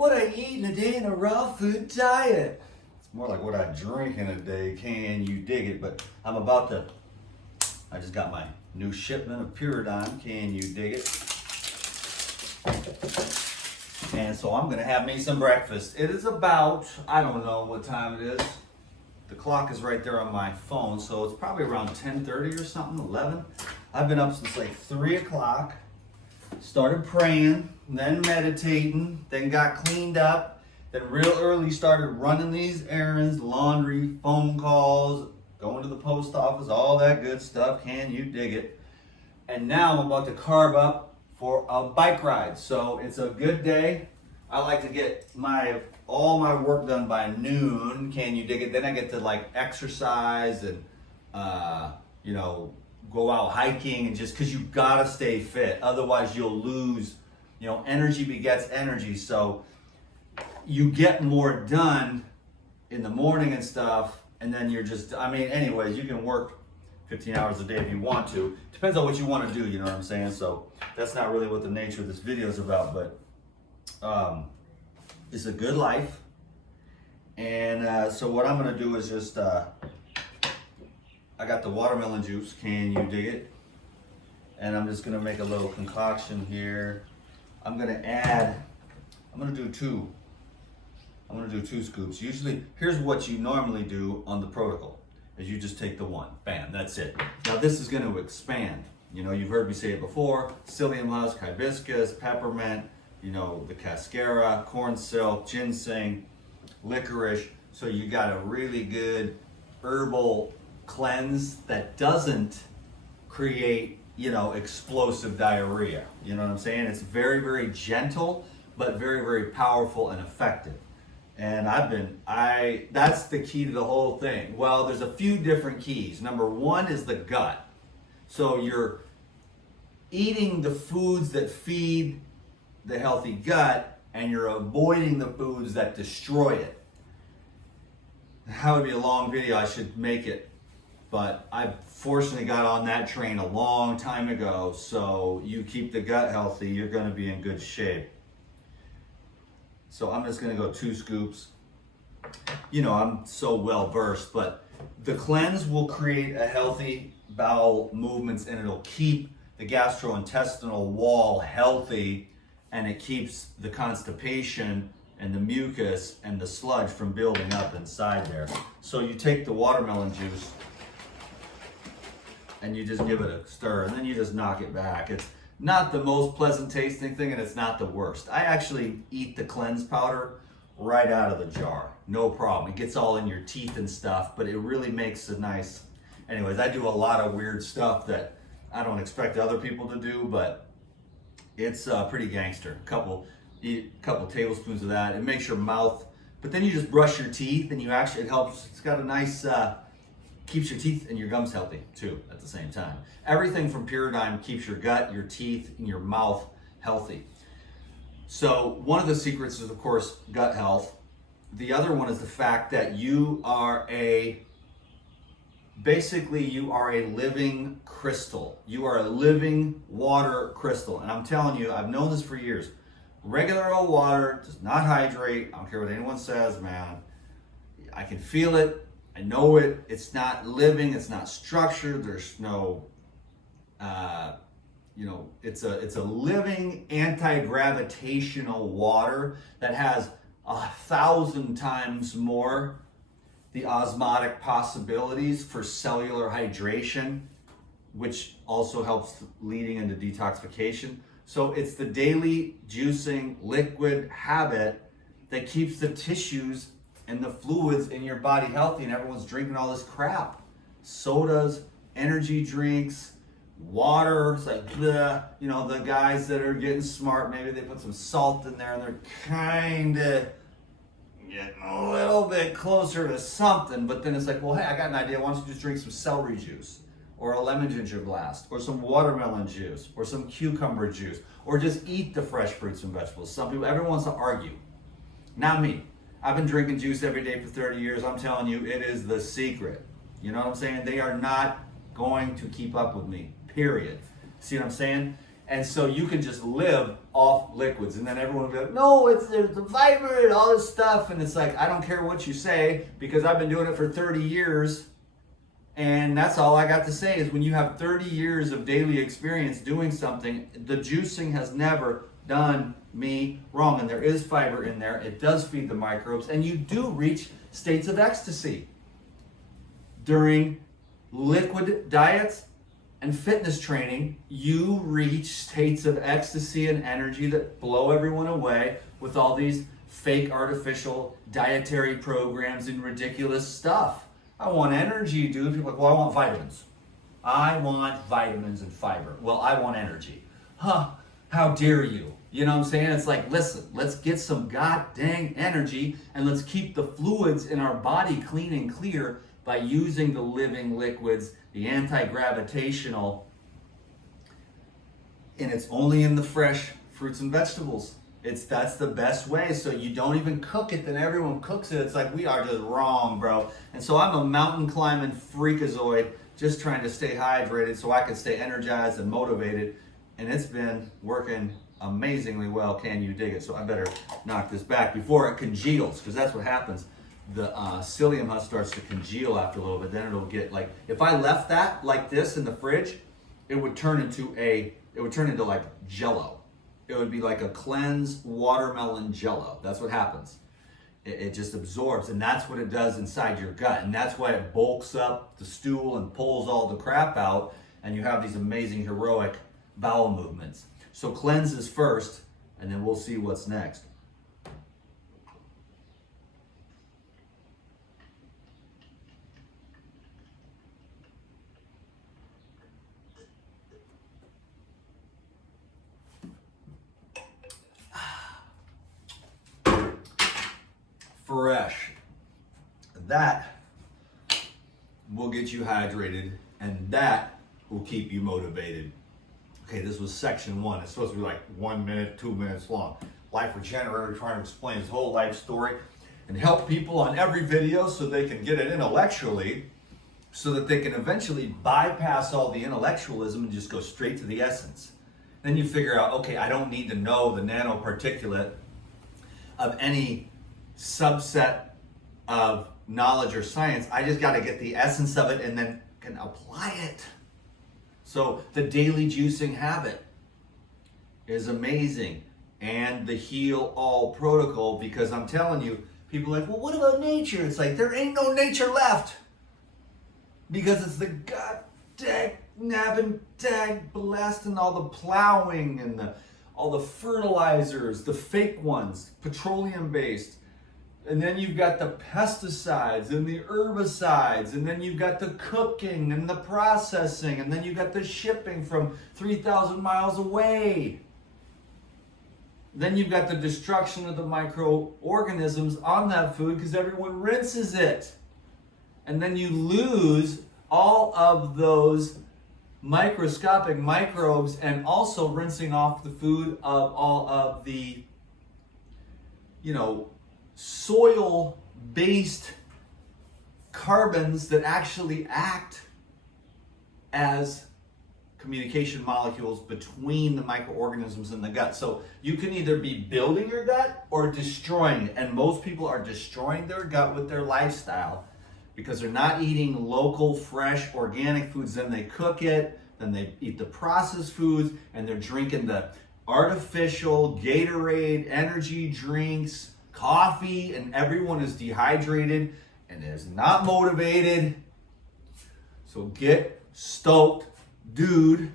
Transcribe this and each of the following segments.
What I eat in a day in a raw food diet. It's more like what I drink in a day. Can you dig it? But I just got my new shipment of Pyridine. Can you dig it? And so I'm gonna have me some breakfast. It is about, I don't know what time it is. The clock is right there on my phone, so it's probably around 10:30 or something, 11. I've been up since like 3 o'clock. Started praying, then meditating, then got cleaned up, then real early started running these errands, laundry, phone calls, going to the post office, all that good stuff. Can you dig it? And now I'm about to carb up for a bike ride. So it's a good day. I like to get all my work done by noon. Can you dig it? Then I get to like exercise and go out hiking, and just because you gotta stay fit, otherwise you'll lose. Energy begets energy. So you get more done in the morning and stuff, and then you're just, anyways, you can work 15 hours a day if you want to. Depends on what you want to do, you know what I'm saying? So that's not really what the nature of this video is about, but it's a good life. And so what I'm gonna do is just, I got the watermelon juice, can you dig it? And I'm just gonna make a little concoction here. I'm gonna do two scoops. Usually, here's what you normally do on the protocol, is you just take the one, bam, that's it. Now this is gonna expand. You've heard me say it before, psyllium husk, hibiscus, peppermint, the cascara, corn silk, ginseng, licorice. So you got a really good herbal cleanse that doesn't create, explosive diarrhea. You know what I'm saying? It's very, very gentle, but very, very powerful and effective. And that's the key to the whole thing. Well, there's a few different keys. Number one is the gut. So you're eating the foods that feed the healthy gut, and you're avoiding the foods that destroy it. That would be a long video, I should make it. But I fortunately got on that train a long time ago. So you keep the gut healthy, you're gonna be in good shape. So I'm just gonna go 2 scoops. I'm so well versed, but the cleanse will create a healthy bowel movements, and it'll keep the gastrointestinal wall healthy, and it keeps the constipation and the mucus and the sludge from building up inside there. So you take the watermelon juice and you just give it a stir, and then you just knock it back. It's not the most pleasant tasting thing, and it's not the worst. I actually eat the cleanse powder right out of the jar, no problem. It gets all in your teeth and stuff, but it really makes a nice, anyways, I do a lot of weird stuff that I don't expect other people to do, but it's pretty gangster. Eat a couple tablespoons of that. It makes your mouth, but then you just brush your teeth, and it helps. It's got a nice, keeps your teeth and your gums healthy too at the same time. Everything from Pyridine keeps your gut, your teeth, and your mouth healthy. So one of the secrets is, of course, gut health. The other one is the fact that you are a living crystal. You are a living water crystal. And I'm telling you, I've known this for years. Regular old water does not hydrate. I don't care what anyone says, man. I can feel it. I know it. It's not living. It's not structured. There's no, it's a living anti-gravitational water that has 1,000 times more the osmotic possibilities for cellular hydration, which also helps leading into detoxification. So it's the daily juicing liquid habit that keeps the tissues and the fluids in your body healthy, and everyone's drinking all this crap. Sodas, energy drinks, water. It's like, bleh. The guys that are getting smart, maybe they put some salt in there and they're kind of getting a little bit closer to something, but then it's like, well, hey, I got an idea. Why don't you just drink some celery juice, or a lemon ginger blast, or some watermelon juice, or some cucumber juice, or just eat the fresh fruits and vegetables. Everyone wants to argue. Not me. I've been drinking juice every day for 30 years. I'm telling you, it is the secret. You know what I'm saying? They are not going to keep up with me, period. See what I'm saying? And so you can just live off liquids. And then everyone will be like, no, there's the fiber and all this stuff. And it's like, I don't care what you say, because I've been doing it for 30 years. And that's all I got to say is when you have 30 years of daily experience doing something, the juicing has never done me wrong. And there is fiber in there. It does feed the microbes. And you do reach states of ecstasy during liquid diets and fitness training. You reach states of ecstasy and energy that blow everyone away with all these fake artificial dietary programs and ridiculous stuff. I want energy, dude. People are like, well, I want vitamins. I want vitamins and fiber. Well, I want energy. Huh, how dare you? You know what I'm saying? It's like, listen, let's get some god dang energy and let's keep the fluids in our body clean and clear by using the living liquids, the anti-gravitational, and it's only in the fresh fruits and vegetables. That's the best way. So you don't even cook it, then everyone cooks it. It's like, we are just wrong, bro. And so I'm a mountain climbing freakazoid, just trying to stay hydrated so I can stay energized and motivated. And it's been working amazingly well. Can you dig it? So I better knock this back before it congeals, because that's what happens. The psyllium husk starts to congeal after a little bit. Then it'll get like, if I left that like this in the fridge, it would turn into like Jello. It would be like a cleansed watermelon Jello. That's what happens. It just absorbs, and that's what it does inside your gut, and that's why it bulks up the stool and pulls all the crap out, and you have these amazing heroic bowel movements. So cleanse is first, and then we'll see what's next. Fresh. That will get you hydrated, and that will keep you motivated. Okay, this was section 1. It's supposed to be like 1 minute, 2 minutes long. Life Regenerator trying to explain his whole life story and help people on every video so they can get it intellectually, so that they can eventually bypass all the intellectualism and just go straight to the essence. Then you figure out, okay, I don't need to know the nanoparticulate of any subset of knowledge or science. I just got to get the essence of it and then can apply it. So the daily juicing habit is amazing, and the Heal All protocol, because I'm telling you, people are like, well, what about nature? It's like, there ain't no nature left, because it's the god dang nabbing dag blasting all the plowing and all the fertilizers, the fake ones, petroleum based. And then you've got the pesticides and the herbicides, and then you've got the cooking and the processing, and then you've got the shipping from 3,000 miles away. Then you've got the destruction of the microorganisms on that food because everyone rinses it. And then you lose all of those microscopic microbes, and also rinsing off the food of all of the, soil-based carbons that actually act as communication molecules between the microorganisms in the gut. So you can either be building your gut or destroying it. And most people are destroying their gut with their lifestyle because they're not eating local, fresh, organic foods. Then they cook it, then they eat the processed foods, and they're drinking the artificial Gatorade, energy drinks, coffee, and everyone is dehydrated and is not motivated. So get stoked, dude,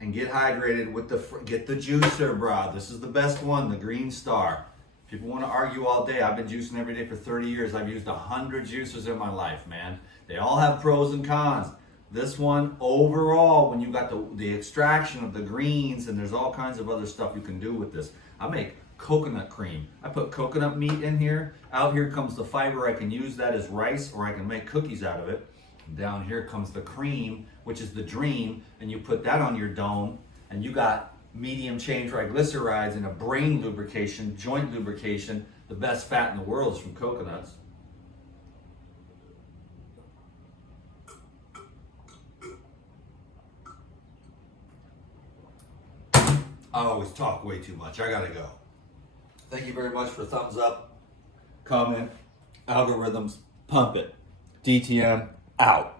and get hydrated with get the juicer, bro. This is the best one, the Green Star. People want to argue all day. I've been juicing every day for 30 years. I've used 100 juicers in my life, man. They all have pros and cons. This one, overall, when you got the extraction of the greens, and there's all kinds of other stuff you can do with this. I make coconut cream. I put coconut meat in here. Out here comes the fiber. I can use that as rice, or I can make cookies out of it. And down here comes the cream, which is the dream, and you put that on your dome, and you got medium chain triglycerides and a brain lubrication, joint lubrication. The best fat in the world is from coconuts. I always talk way too much. I gotta go. Thank you very much for thumbs up, comment, algorithms, pump it. DTM out.